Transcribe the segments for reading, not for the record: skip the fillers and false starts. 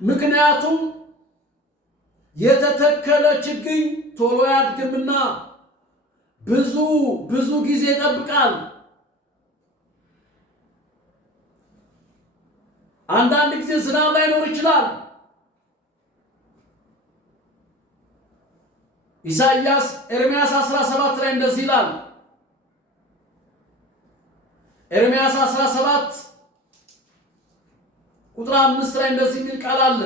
ምክንያቱም የተተከለ ችግኝ ቶሎ ያድግምና ብዙ ጊዜ ይጠብቃል። አንዳንድ ጊዜ ዝናብ ላይኖር ይችላል። ኤርምያስ 17 ላይ እንደዚህ ይላል። ኤርምያስ 17 ቁጥር 5 ላይ እንደዚህ የሚል ቃል አለ።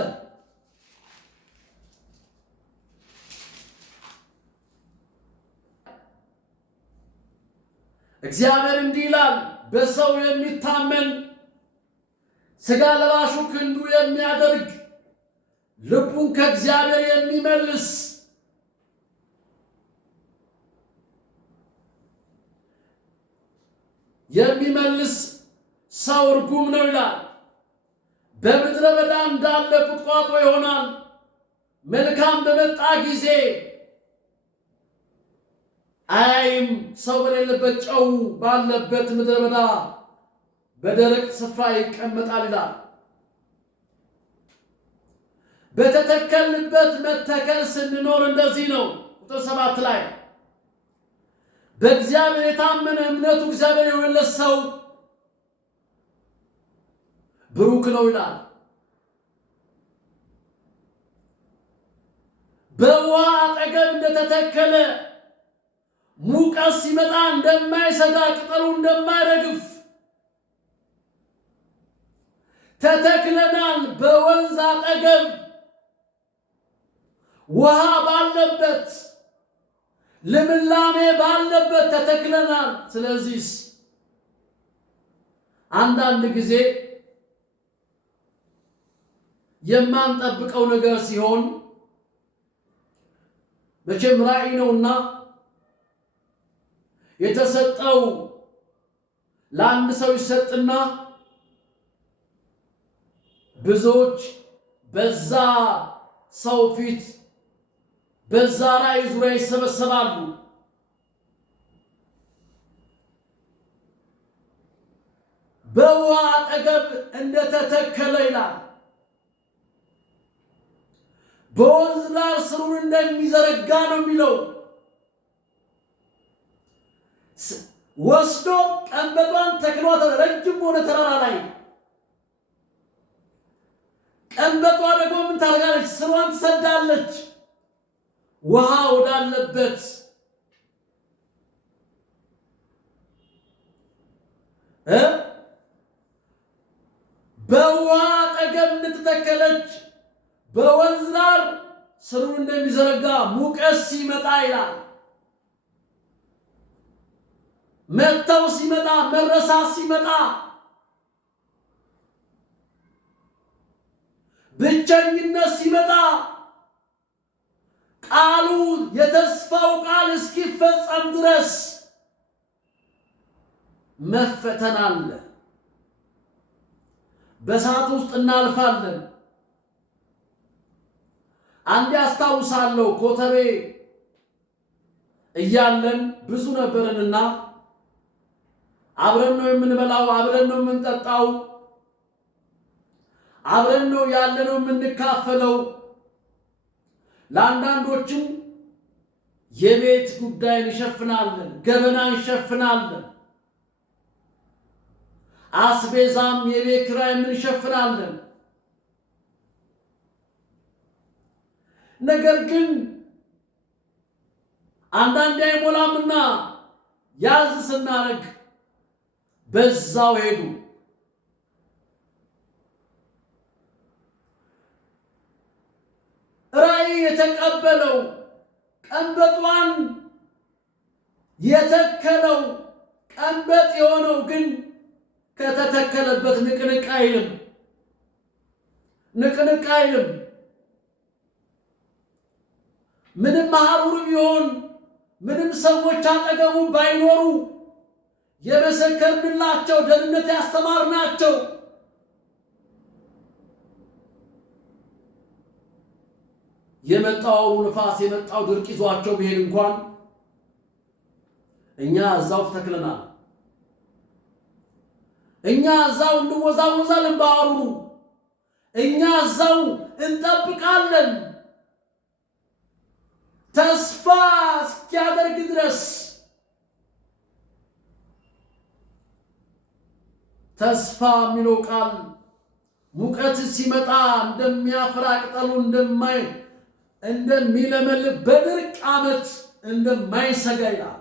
እግዚአብሔር እንዲህ ይላል፣ በሰው የሚታመን ሥጋ ለባሹ ክንዱ የሚያደርግ ልቡን ከእግዚአብሔር የሚመልስ ሰው ርጉም ነው ይላል። በምድረ በዳ እንዳለ ቁጥቋጦ ይሆናል። መልካም በመጣ ጊዜ አያይም። ሰው በሌለበት ጨው ባለበት ምድረ በዳ በደረቅ ስፍራ ይቀመጣል ይላል። በተተከልበት መተከል ስንኖር እንደዚህ ነው። ቁጥር 7 ላይ በእግዚአብሔር የታመነ እምነቱ እግዚአብሔር የሆነለት ሰው ብሩክ ነው ይላል። በውሃ አጠገብ እንደተተከለ ሙቀት ሲመጣ እንደማይሰጋ ቅጠሉ እንደማይረግፍ ተተክለናል። በወንዝ አጠገብ ውሃ ባለበት ልምላሜ ባለበት ተተክለናል። ስለዚህ አንዳንድ ጊዜ የማንጠብቀው ነገር ሲሆን መቼም ራእይ ነውና የተሰጠው ለአንድ ሰው ይሰጥና ብዙዎች በዛ ሰው ፊት በዛ ራእይ ዙሪያ ይሰበሰባሉ። በውሃ አጠገብ እንደተተከለ ይላል። በወንዝ ዳር ስሩን እንደሚዘረጋ ነው የሚለው። ወስዶ ቀንበጧን ተክሏት ረጅም ሆነ ተራራ ላይ ቀንበጧ ደግሞ ምን ታደርጋለች? ስሯን ትሰዳለች ውሃ ወዳለበት። በውሃ አጠገብ እንደተተከለች በወንዝ ዳር ስሩን እንደሚዘረጋ ሙቀት ሲመጣ ይላል። መተው ሲመጣ፣ መረሳት ሲመጣ፣ ብቸኝነት ሲመጣ ቃሉ የተስፋው ቃል እስኪፈጸም ድረስ መፈተን አለ። በሰዓት ውስጥ እናልፋለን። አንዴ አስታውሳለሁ ኮተቤ እያለን ብዙ ነበርንና አብረን ነው የምንበላው፣ አብረን ነው የምንጠጣው፣ አብረን ነው ያለነው የምንካፈለው። ለአንዳንዶችም የቤት ጉዳይ እንሸፍናለን፣ ገበና እንሸፍናለን፣ አስቤዛም የቤት ኪራይ እንሸፍናለን። ነገር ግን አንዳንዴ አይሞላምና ያዝ ስናረግ በዛው ሄዱ። ራእይ የተቀበለው ቀንበጧን የተከለው ቀንበጥ የሆነው ግን ከተተከለበት ንቅንቅ አይልም፣ ንቅንቅ አይልም። ምንም ሐሩር ቢሆን ምንም ሰዎች አጠገቡ ባይኖሩ የመሰከርንላቸው ደህንነት ያስተማርናቸው የመጣው አውሎ ነፋስ የመጣው ድርቅ ይዟቸው ቢሄድ እንኳን እኛ እዛው ተተክለናል። እኛ እዛው እንወዛወዛለን በሐሩሩ፣ እኛ እዛው እንጠብቃለን ተስፋ እስኪያደርግ ድረስ። ተስፋ የሚለው ቃል ሙቀት ሲመጣ እንደሚያፈራ ቅጠሉ እንደሚለመልም በድርቅ ዓመት እንደማይሰጋ ይላል።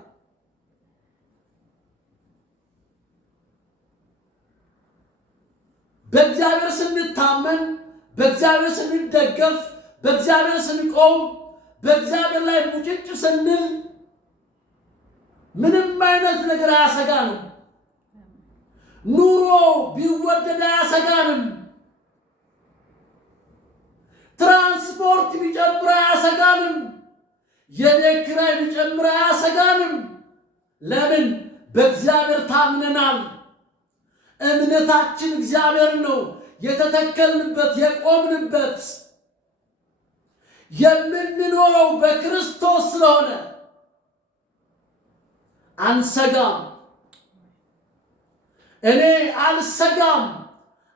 በእግዚአብሔር ስንታመን፣ በእግዚአብሔር ስንደገፍ፣ በእግዚአብሔር ስንቆም፣ በእግዚአብሔር ላይ ሙጭጭ ስንል ምንም አይነት ነገር አያሰጋንም። ኑሮ ቢወደድ አያሰጋንም። ትራንስፖርት ቢጨምር አያሰጋንም። የቤት ኪራይ ቢጨምር አያሰጋንም። ለምን? በእግዚአብሔር ታምነናል። እምነታችን እግዚአብሔር ነው። የተተከልንበት የቆምንበት የምንኖረው በክርስቶስ ስለሆነ አንሰጋም። እኔ አልሰጋም።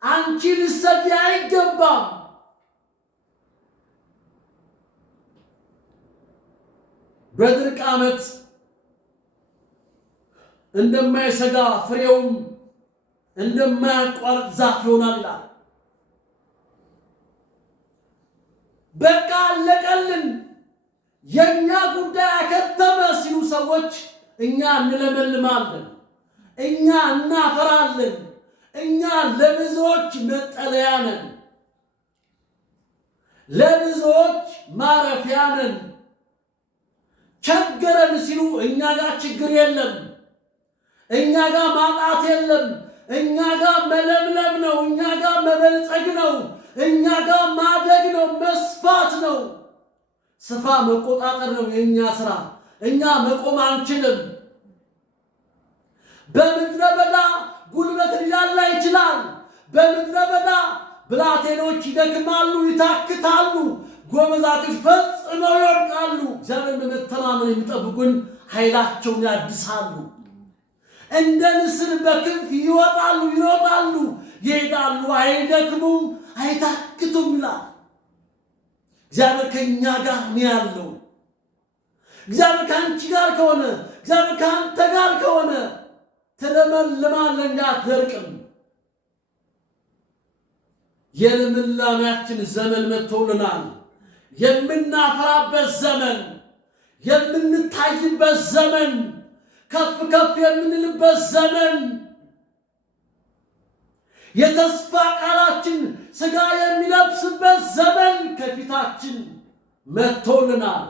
አንቺ ልትሰጊ አይገባም። በድርቅ ዓመት እንደማይሰጋ ፍሬውም እንደማያቋርጥ ዛፍ ይሆናል ይላል። በቃ አለቀልን፣ የእኛ ጉዳይ አከተመ ሲሉ ሰዎች እኛ እንለመልማለን፣ እኛ እናፈራለን፣ እኛ ለብዙዎች መጠለያ ነን፣ ለብዙዎች ማረፊያ ነን። ቸገረን ሲሉ እኛ ጋር ችግር የለም፣ እኛ ጋር ማጣት የለም፣ እኛ ጋር መለምለም ነው፣ እኛ ጋር መበልጸግ ነው፣ እኛ ጋር ማደግ ነው፣ መስፋት ነው። ስፋ መቆጣጠር ነው የእኛ ስራ። እኛ መቆም አንችልም። በምድረ በዳ ጉልበት ሊላላ ይችላል። በምድረ በዳ ብላቴኖች ይደክማሉ፣ ይታክታሉ፣ ጎበዛቶች ፈጽመው ይወድቃሉ። እግዚአብሔር በመተማመን የሚጠብቁን ኃይላቸውን ያድሳሉ። እንደ ንስር በክንፍ ይወጣሉ፣ ይሮጣሉ፣ ይሄዳሉ፣ አይደክሙም፣ አይታክቱም ይላል። እግዚአብሔር ከእኛ ጋር ነው ያለው። እግዚአብሔር ከአንቺ ጋር ከሆነ፣ እግዚአብሔር ከአንተ ጋር ከሆነ ትለመልማለህ እንጂ አትደርቅም። የልምላሜያችን ዘመን መጥቶልናል። የምናፈራበት ዘመን፣ የምንታይበት ዘመን፣ ከፍ ከፍ የምንልበት ዘመን፣ የተስፋ ቃላችን ሥጋ የሚለብስበት ዘመን ከፊታችን መጥቶልናል።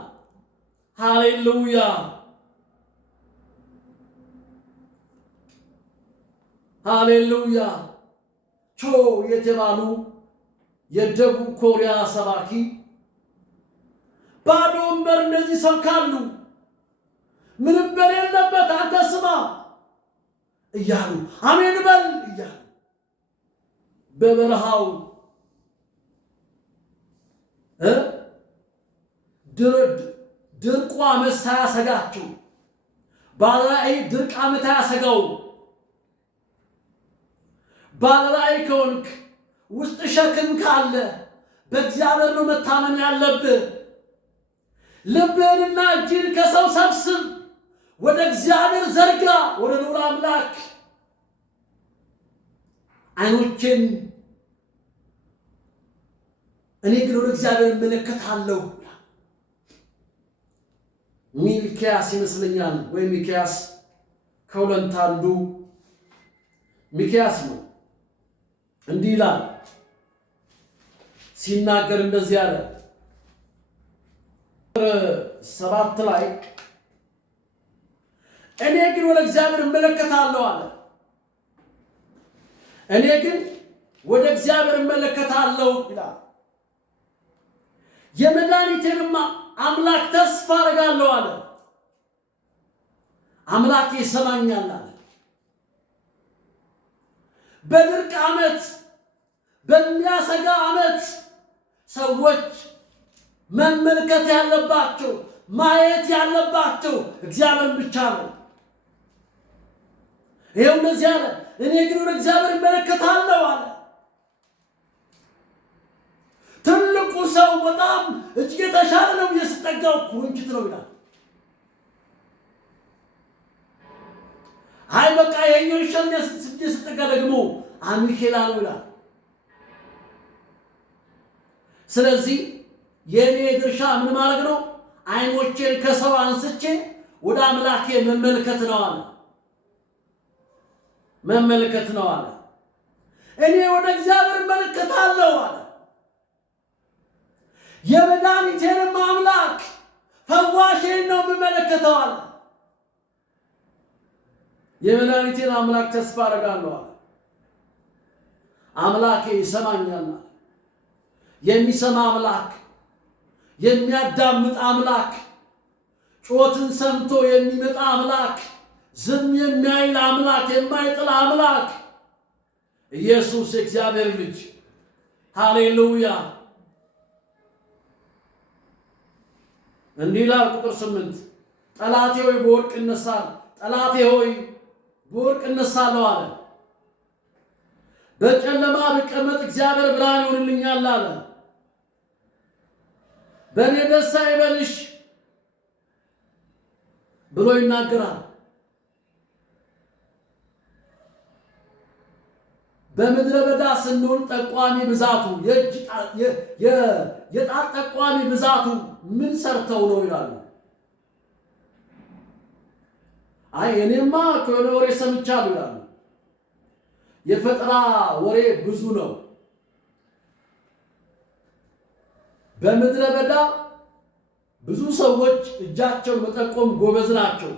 ሃሌሉያ ሃሌሉያ። ቾ የተባሉ የደቡብ ኮሪያ ሰባኪ ባዶ ወንበር እንደዚህ ይሰብካሉ። ምንም በሌለበት አንተ ስማ እያሉ አሜን በል እያሉ በበረሃው ድርቁ ዓመት ሳያሰጋቸው፣ ባለራዕይ ድርቅ ዓመት አያሰጋው። ባለራዕይ ከሆንክ ውስጥ ሸክም ካለ በእግዚአብሔር ነው መታመን ያለብህ። ልብህንና እጅህን ከሰው ሰብስብ፣ ወደ እግዚአብሔር ዘርጋ፣ ወደ ልዑል አምላክ። ዓይኖቼን እኔ ግን ወደ እግዚአብሔር እመለከታለሁ። ሚልክያስ ይመስለኛል፣ ወይ ሚክያስ ከሁለት አንዱ ሚክያስ ነው። እንዲህ ይላል ሲናገር እንደዚህ አለ። 7 ላይ እኔ ግን ወደ እግዚአብሔር እመለከታለሁ አለ። እኔ ግን ወደ እግዚአብሔር እመለከታለሁ ይላል። የመድኃኒቴንም አምላክ ተስፋ አደርጋለሁ አለ። አምላኬ ይሰማኛል አለ። በድርቅ ዓመት፣ በሚያሰጋ ዓመት ሰዎች መመልከት ያለባቸው፣ ማየት ያለባቸው እግዚአብሔርን ብቻ ነው። ይኸው እንደዚህ አለ፣ እኔ ግን ወደ እግዚአብሔር እመለከታለሁ አለ። ሰው በጣም እጅግ የተሻለ ነው እየስጠጋው ኩርንችት ነው ይላል። አይ በቃ የኛው ሸኛ እየስጠጋ ደግሞ አሚኬላ ነው ይላል። ስለዚህ የኔ ድርሻ ምን ማድረግ ነው? አይኖቼን ከሰው አንስቼ ወደ አምላኬ መመልከት ነው አለ። መመልከት ነው አለ። እኔ ወደ እግዚአብሔር እመለከታለሁ አለ። የመድኃኒቴንም አምላክ ፈዋሼን ነው የምመለከተው አለ። የመድኃኒቴን አምላክ ተስፋ አደርጋለሁ አለ። አምላኬ ይሰማኛል። የሚሰማ አምላክ፣ የሚያዳምጥ አምላክ፣ ጩኸትን ሰምቶ የሚመጣ አምላክ፣ ዝም የሚያይል አምላክ፣ የማይጥል አምላክ ኢየሱስ የእግዚአብሔር ልጅ ሃሌሉያ። እንዲህ ይላል ቁጥር 8 ጠላቴ ሆይ በወርቅ እነሳለሁ፣ ጠላቴ ሆይ በወርቅ እነሳለሁ አለ። በጨለማ ብቀመጥ እግዚአብሔር ብርሃን ይሆንልኛል አለ። በእኔ ደስ አይበልሽ ብሎ ይናገራል። በምድረ በዳ ስንሆን ጠቋሚ ብዛቱ የጣት ጠቋሚ ብዛቱ ምን ሰርተው ነው ይላሉ። አይ እኔማ ከሆነ ወሬ ሰምቻለሁ ይላሉ። የፈጠራ ወሬ ብዙ ነው። በምድረ በዳ ብዙ ሰዎች እጃቸውን መጠቆም ጎበዝ ናቸው።